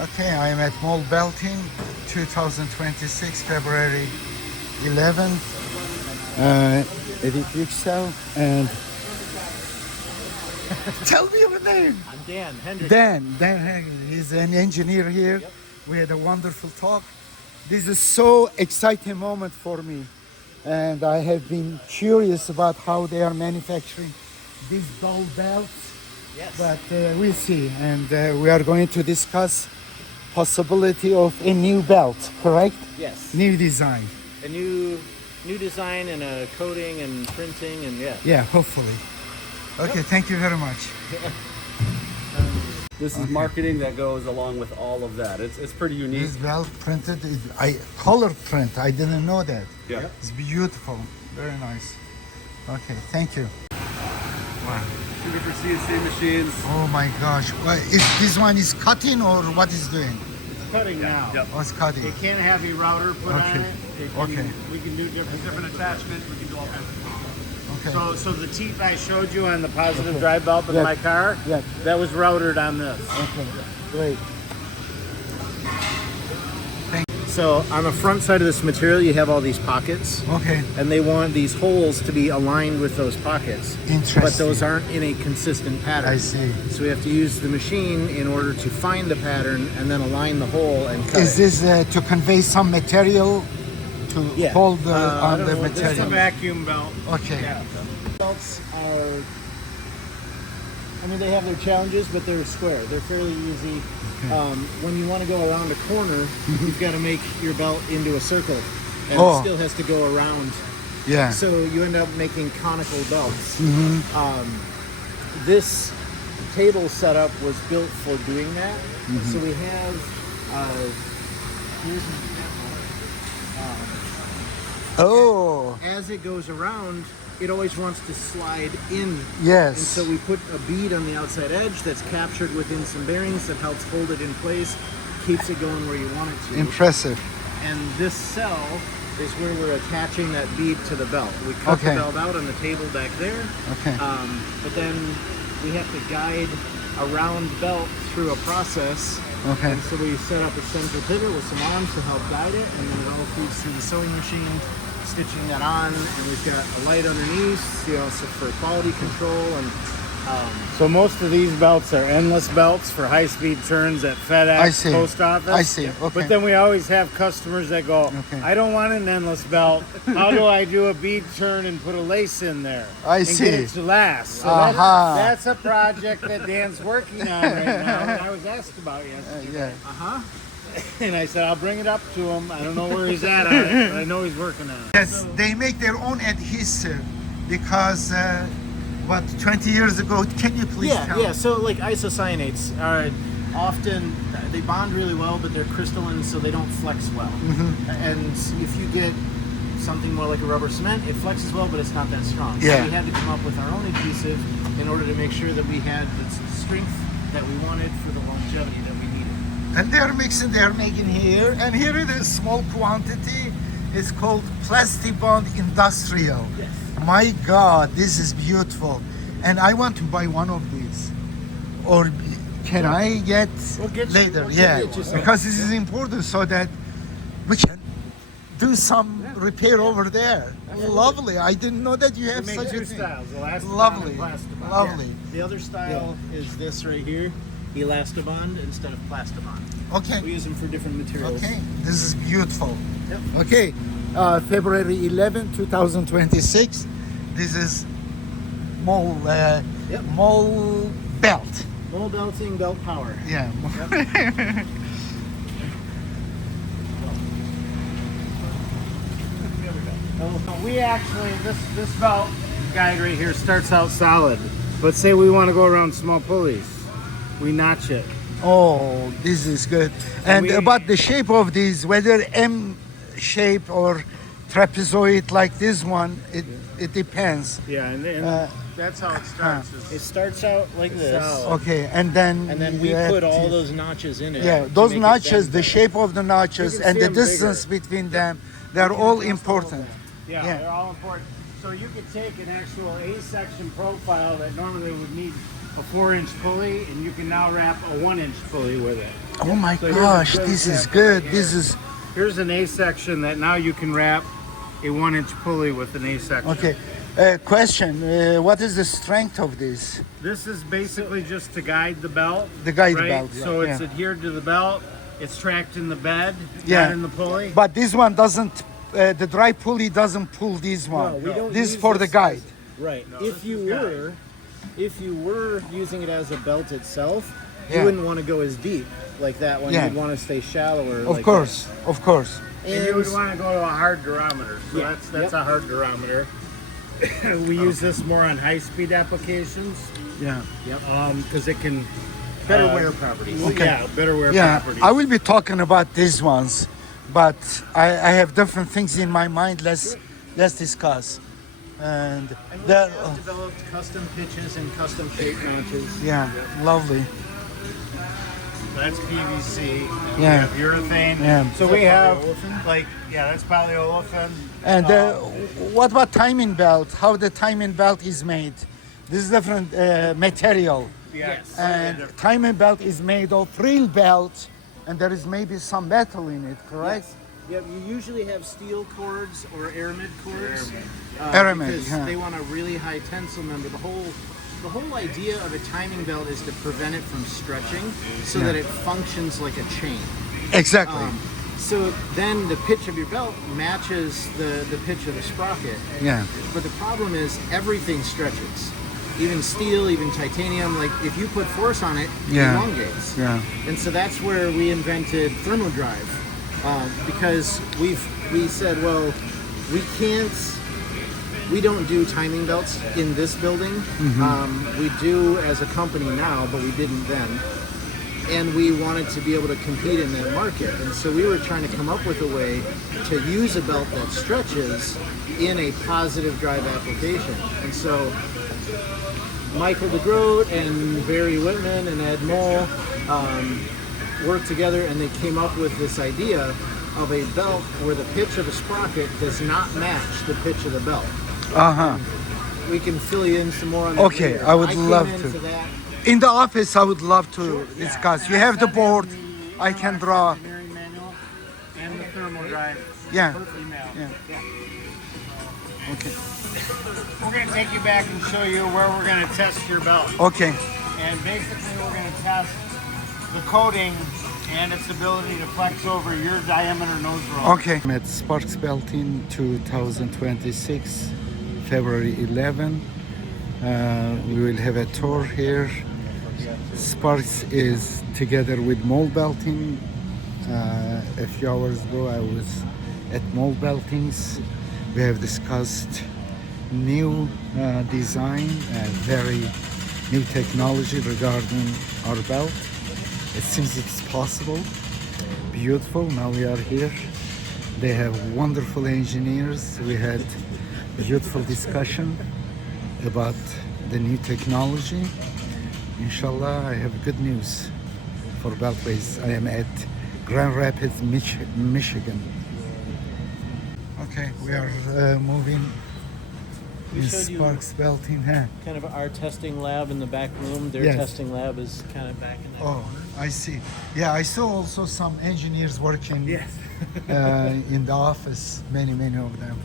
Okay, I am at Mol Belting, 2026, February 11th. Edip Yüksel and tell me your name. I'm Dan Hendrickson. Dan Hendrickson. He's an engineer here. Yep. We had a wonderful talk. This is so exciting moment for me, and I have been curious about how they are manufacturing these dull belts. Yes. But we'll see, and we are going to discuss possibility of a new belt, correct? Yes. New design. A new design and a coating and printing and yeah. Yeah, hopefully. Okay, thank you very much. This is marketing that goes along with all of that. It's pretty unique. This belt printed, color print. I didn't know that. Yeah. It's beautiful. Very nice. Okay, thank you. Wow. Two different CNC machines. Oh my gosh. This one is cutting or what is doing? It's cutting now. Yep. Oh, it's cutting. It can't have a router put on Okay. it. Okay. We can do different attachments. We can do all kinds of stuff. Okay. So the teeth I showed you on the positive drive belt in my car, that was routered on this. Okay. Great. So on the front side of this material, you have all these pockets. Okay. And they want these holes to be aligned with those pockets. Interesting. But those aren't in a consistent pattern. I see. So we have to use the machine in order to find the pattern and then align the hole and cut Is it. this to convey some material to hold on the This is a material? vacuum belt. Okay. Yeah. Belts are, I mean, they have their challenges, but they're square. They're fairly easy. When you want to go around a corner, you've got to make your belt into a circle, and it still has to go around. Yeah. So you end up making conical belts. This table setup was built for doing that. So we have, here's an example. As it goes around, it always wants to slide in. Yes. And so we put a bead on the outside edge that's captured within some bearings that helps hold it in place, keeps it going where you want it to. Impressive. And this cell is where we're attaching that bead to the belt. We cut the belt out on the table back there. Okay. But then we have to guide a round belt through a process. Okay. And so we set up a center pivot with some arms to help guide it, and then it all feeds through the sewing machine, stitching that on, and we've got a light underneath, so for quality control. And so most of these belts are endless belts for high-speed turns at FedEx, post office. I see. Okay. But then we always have customers that go, I don't want an endless belt. How do I do a bead turn and put a lace in there? I and see. Get it to last. So that's a project that Dan's working on right now, and I was asked about yesterday. And I said, I'll bring it up to him. I don't know where he's at on it, but I know he's working on it. Yes, they make their own adhesive because, 20 years ago, can you please tell? Yeah, so like isocyanates are often, they bond really well, but they're crystalline, so they don't flex well. And if you get something more like a rubber cement, it flexes well, but it's not that strong. So we had to come up with our own adhesive in order to make sure that we had the strength that we wanted for the longevity that we needed. And they're mixing, they're making here, and here it is, small quantity. It's called Plastibond Industrial. Yes. My God, this is beautiful. And I want to buy one of these. Or can I get later? Because this is important so that we can do some repair over there. Lovely. I didn't know that you have we such make a two thing. styles, Elastibond Lovely. and Plastibond. Lovely. The other style is this right here, Elastibond instead of Plastibond. Okay. We use them for different materials. Okay. This is beautiful. Yep. Okay. February 11, 2026. This is Mol Mol Belt. Mol Belting, belt power. Yeah. Yep. We actually, this belt guide right here starts out solid, but say we want to go around small pulleys, we notch it. Oh, this is good. And about the shape of these, whether M shape or trapezoid like this one, it depends. Yeah, and that's how it starts. It starts out like this. Okay, and then we put all those notches in it. Yeah, those notches, the shape of the notches, and the distance between them, they're all important. Yeah, they're all important. So you could take an actual A-section profile that normally would need a 4-inch pulley, and you can now wrap a 1-inch pulley with it. Oh my So here's a gosh, good this is example. good. Yeah. This is Here's an A section that now you can wrap a 1-inch pulley with an A section. okay. Question: what is the strength of this? This is basically just to guide the belt. The guide right? belt, So yeah. it's adhered to the belt. It's tracked in the bed, Yeah. not in the pulley. But this one doesn't. The dry pulley doesn't pull this one. No, we don't This is use for the this guide. Right. No, if you were using it as a belt itself, Yeah. you wouldn't want to go as deep like that one. Yeah. You'd want to stay shallower. Of like course, of course. that. And you would want to go to a hard durometer. So Yeah. that's Yep. a hard durometer. We use this more on high-speed applications Yeah. because it can better uh, wear properties. Okay. Yeah, better wear Yeah, properties. I will be talking about these ones, but I have different things in my mind. Let's discuss. And And we that, have developed custom pitches and custom shape notches. yeah, lovely. That's PVC. And Yeah. We have urethane. Yeah. So we have that's polyolefin. And what about timing belt? How the timing belt is made? This is different material. Yes. And timing belt is made of real belt, and there is maybe some metal in it, correct? Yep, you usually have steel cords or aramid cords. Aramid, because yeah. they want a really high tensile member. The whole idea of a timing belt is to prevent it from stretching so that it functions like a chain. Exactly. So then the pitch of your belt matches the pitch of the sprocket. Yeah. But the problem is everything stretches. Even steel, even titanium, like if you put force on it, it Yeah. elongates. Yeah. And so that's where we invented thermodrive, because we said, well, we don't do timing belts in this building. We do as a company now, but we didn't then. And we wanted to be able to compete in that market. And so we were trying to come up with a way to use a belt that stretches in a positive drive application. And so Michael DeGroat and Barry Whitman and Ed Mol worked together, and they came up with this idea of a belt where the pitch of the sprocket does not match the pitch of the belt. Uh-huh. We can fill you in some more on that. Okay, later. I would came love into to. That. In the office, I would love to discuss. You have the board. I can draw. Engineering manual and the thermodrive Yeah. email. Yeah. Okay. We're going to take you back and show you where we're going to test your belt. Okay. And basically we're going to test the coating and its ability to flex over your diameter nose roll. Okay. I'm at Sparks Belting 2026, February 11. We will have a tour here. Sparks is together with Mol Belting. A few hours ago I was at Mol Belting's. We have discussed new design and very new technology regarding our belt. It seems it's possible. Beautiful. Now we are here. They have wonderful engineers. We had beautiful discussion about the new technology. Inshallah, I have good news for Beltways. I am at Grand Rapids, Michigan. Okay, we are moving We in showed you Sparks Belting. Huh? kind of our testing lab in the back room. Their Yes. testing lab is kind of back in that Oh, corner. I see. Yeah, I saw also some engineers working Yes. in the office, many of them.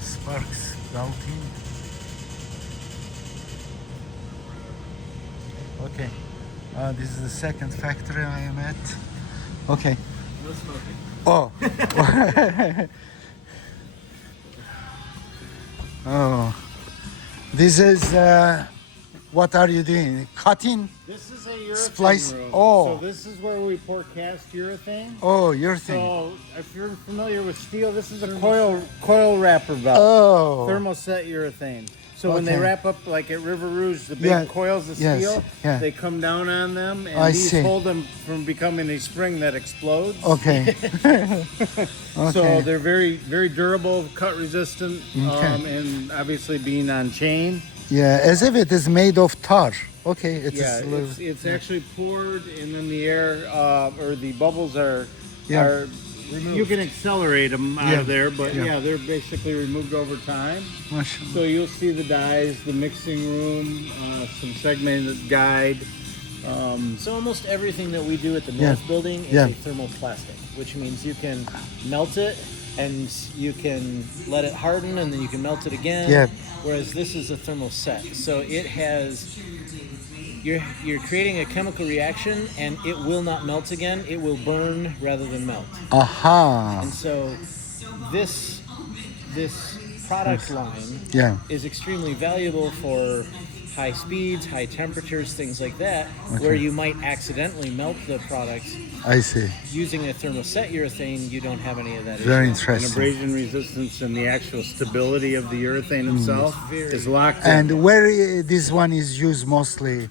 Sparks Belting. Okay, this is the second factory I am at. Okay. No smoking. Oh. Oh. This is, what are you doing? Cutting? This is a urethane Splice- room. oh. So this is where we pour cast urethane. Oh, your thing. So if you're familiar with steel, this is a coil wrapper belt. Oh. Thermoset urethane. So when they Okay. wrap up like at River Rouge, the big Yeah, coils of yes, steel, yeah. they come down on them, and I these see. hold them from becoming a spring that explodes. Okay. So Okay. they're very durable, cut resistant, Okay. and obviously being on chain. Yeah, as if it is made of tar. Okay, it is Yeah, a little. it's actually poured, and then the air or the bubbles are Yeah. are removed. You can accelerate them out Yeah. of there, but Yeah. yeah, they're basically removed over time. Mashallah. So you'll see the dyes, the mixing room, some segmented guide. So almost everything that we do at the Yeah. North Building is Yeah. a thermoplastic, which means you can melt it and you can let it harden and then you can melt it again. Yeah. Whereas this is a thermoset, so it has. You're creating a chemical reaction and it will not melt again. It will burn rather than melt. Aha. And so this product line Yeah. is extremely valuable for high speeds, high temperatures, things like that, where you might accidentally melt the product. I see. Using a thermoset urethane, you don't have any of that Very issue. And interesting. abrasion resistance and the actual stability of the urethane itself is locked in. And where this one is used mostly?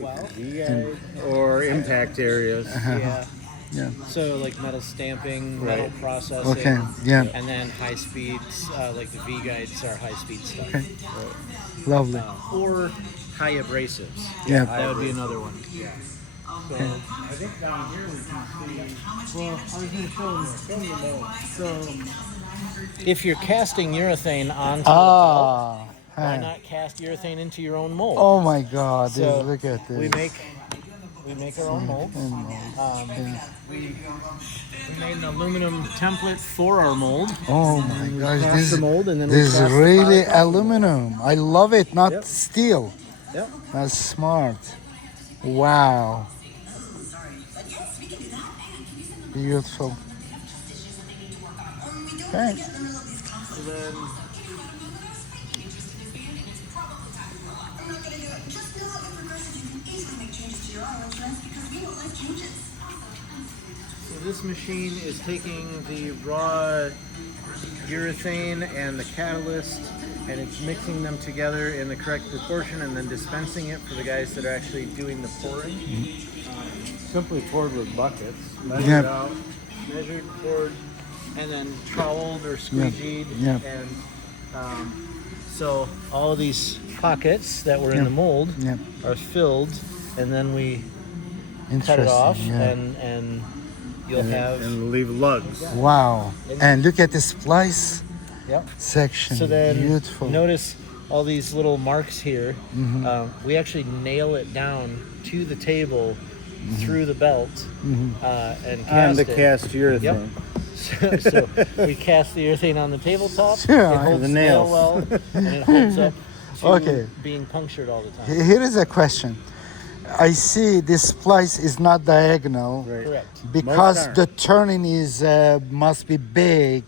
Well, V-guide or impact areas. yeah. Yeah. So like metal stamping, metal processing, Okay, yeah. and then high speeds, like the V guides are high speed stuff. Okay. Lovely. Or high abrasives. Yeah. That would be another one. I think down here we can see. Well, I was going to show you more. So If you're casting urethane onto the belt, Ah. why not cast urethane into your own mold? Oh my God! So Look at this. we make our own molds. We made an aluminum template for our mold. Oh my gosh! Cast This the mold and then we this is cast the really product. aluminum. I love it, not Yep. steel. Yep. That's smart. Wow. Beautiful. Okay. So then So this machine is taking the raw urethane and the catalyst and it's mixing them together in the correct proportion and then dispensing it for the guys that are actually doing the pouring. simply poured with buckets. Yep. Measured out. Measured, poured, and then troweled or squeegeed. Yep. And so all of these pockets that were in the mold Yeah. are filled and then we cut Interesting. it off Yeah. and you'll have And leave lugs. Wow. And look at the splice Yep. section. So then Beautiful. notice all these little marks here. We actually nail it down to the table through the belt and cast And the it. cast urethane. Yep. So we cast the urethane on the tabletop. Yeah. It holds The the nail nails. well, and it holds up to Okay. being punctured all the time. Here is a question. I see this splice is not diagonal Right. Correct. because Most aren't. the turning is must be big.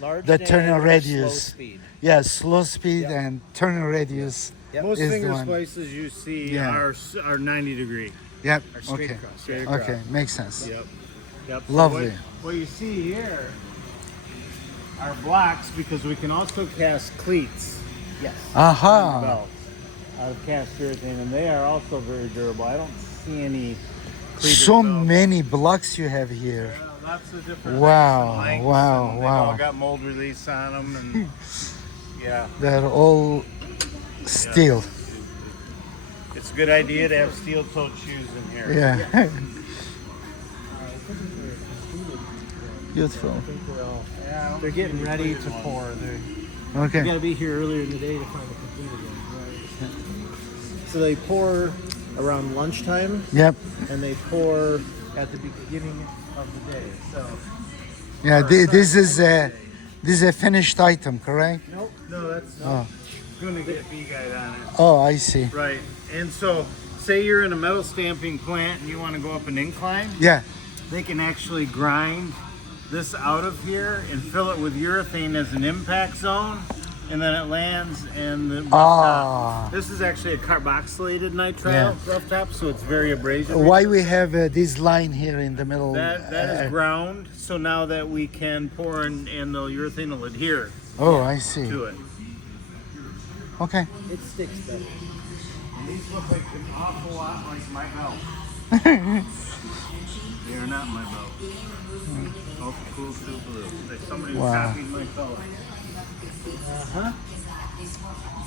Large The diameter, turning slow radius. speed. Yeah, slow speed Yep. and turning radius. Yep. Most Is the finger one. splices you see Yeah. are 90 degree. Yep. Or straight Okay. across. Straight Okay. across. Makes sense. Yep. Yep. So Lovely. what you see here are blocks because we can also cast cleats Yes. on the Aha. belt out of cast urethane, and they are also very durable. I don't see any cleated So belts. many blocks you have here. Lots of different Wow, heights and lengths, wow, and they've wow. all got mold release on them, and yeah, They're all steel. it's a good idea to have steel-toed shoes in here. Yeah. Beautiful. Yeah, They're getting ready to pour. You Okay. got to be here earlier in the day to find the completed one. So they pour around lunchtime, Yep. and they pour at the beginning of the day. So Yeah. This is a finished item, correct? nope. No, that's Oh. going to get B-guide on it. Oh, I see. Right, and so say you're in a metal stamping plant and you want to go up an incline, Yeah. they can actually grind this out of here and fill it with urethane as an impact zone, and then it lands in the rough Ah. top. This is actually a carboxylated nitrile rough top, so it's very abrasive. Why we have this line here in the middle? That is ground, so now that we can pour in, and the urethane will adhere Oh, I see. to it. Okay. it sticks better. And these look like an awful lot like my belt. They are not my belt. Oh, cool, blue. Like somebody who Wow. copied my color.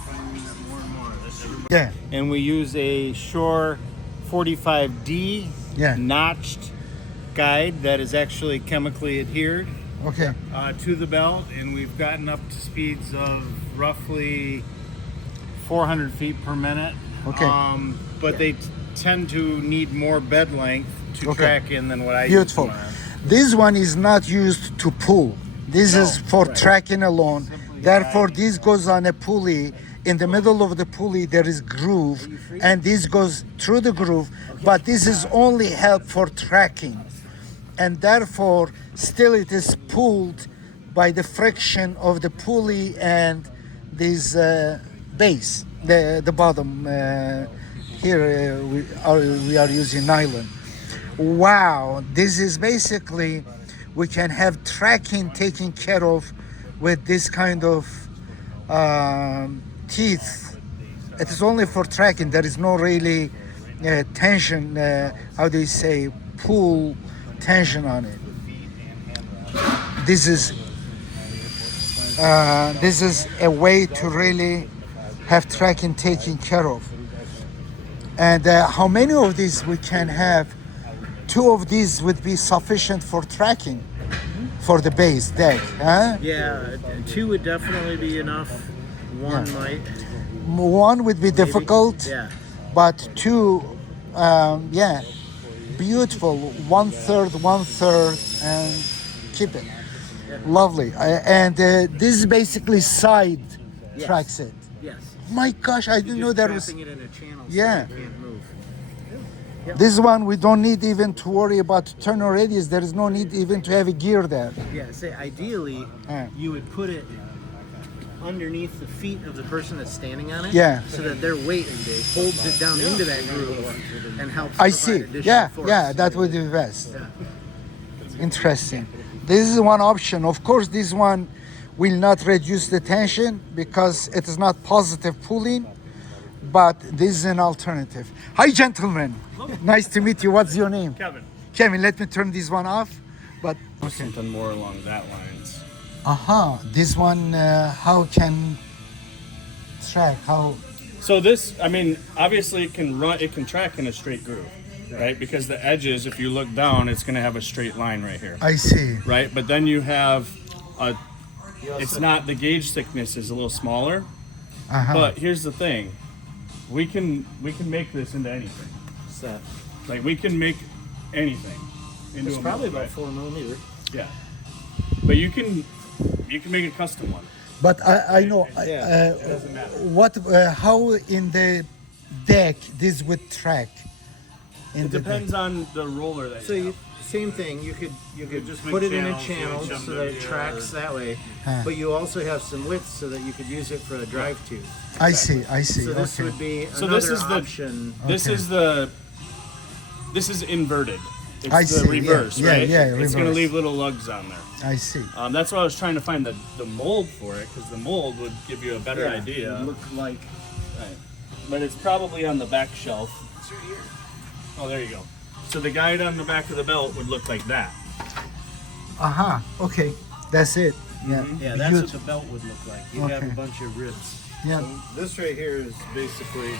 Finding that more and more. Yeah. And we use a Shore 45D Yeah. notched guide that is actually chemically adhered Okay. to the belt, and we've gotten up to speeds of roughly 400 feet per minute. Okay. But they tend to need more bed length to Okay. track in than what I Beautiful. use them on. This one is not used to pull. This is for tracking alone. Therefore, this goes on a pulley. In the middle of the pulley, there is groove, and this goes through the groove. But this is only help for tracking, and therefore, still it is pulled by the friction of the pulley and this base, the bottom. Here we are using nylon. Wow, this is basically, we can have tracking taken care of with this kind of teeth. It is only for tracking. There is no really tension, how do you say, pull tension on it. This is a way to really have tracking taken care of. And how many of these we can have? 2 of these would be sufficient for tracking for the base deck, huh? Yeah, 2 would definitely be enough. 1 might. 1 would be difficult, Yeah. but 2, yeah, beautiful. 1/3, 1/3, and keep it. Lovely. And this is basically side tracks it. Yes. My gosh, I didn't know there was. Trapping it in a channel Yeah. so it can't move. This one we don't need even to worry about turner radius. There is no need even to have a gear there. Yeah, say ideally Yeah. you would put it underneath the feet of the person that's standing on it. Yeah. So that their weight holds it down into that groove and helps. I provide see. additional Yeah, force. yeah, that would be best. Yeah. Interesting. This is one option. Of course, this one will not reduce the tension because it is not positive pulling, but this is an alternative. Hi, gentlemen. Nice to meet you. What's your name? Kevin. Kevin, let me turn this one off. But okay. Something more along that lines. Aha, this one, how can track? How? So this, I mean, obviously it can track in a straight groove, right? Because the edges, if you look down, it's going to have a straight line right here, I see. right? But then you have it's not, the gauge thickness is a little smaller. Uh-huh. But here's the thing, we can make this into anything. So Like we can make anything into it's a probably mold, about 4 millimeter. yeah. But you can make a custom one. But I know. Yeah, It doesn't matter. What? How in the deck this would track? In It the depends on the roller that So you you, have. same thing. You could Just just make put it in a channels, channel yeah, so that it yeah. tracks that way. Huh. But you also have some width so that you could use it for a drive tube. I see. I see. So this Okay. would be So another this is the- option. This Okay. this is inverted. It's I the see, yeah, reverse, yeah, right? yeah, It's going to reverse. leave little lugs on there. I see. That's why I was trying to find the mold for it, because the mold would give you a better Yeah, idea. it would look like Right. But it's probably on the back shelf. it's right here. Oh, there you go. So the guide on the back of the belt would look like that. Aha. Okay. That's it. Yeah. Yeah, that's what Beautiful. the belt would look like. You'd have Okay. a bunch of ribs. Yeah. This right here is basically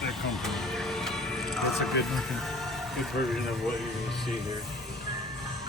the company. It's a good version of what you see here.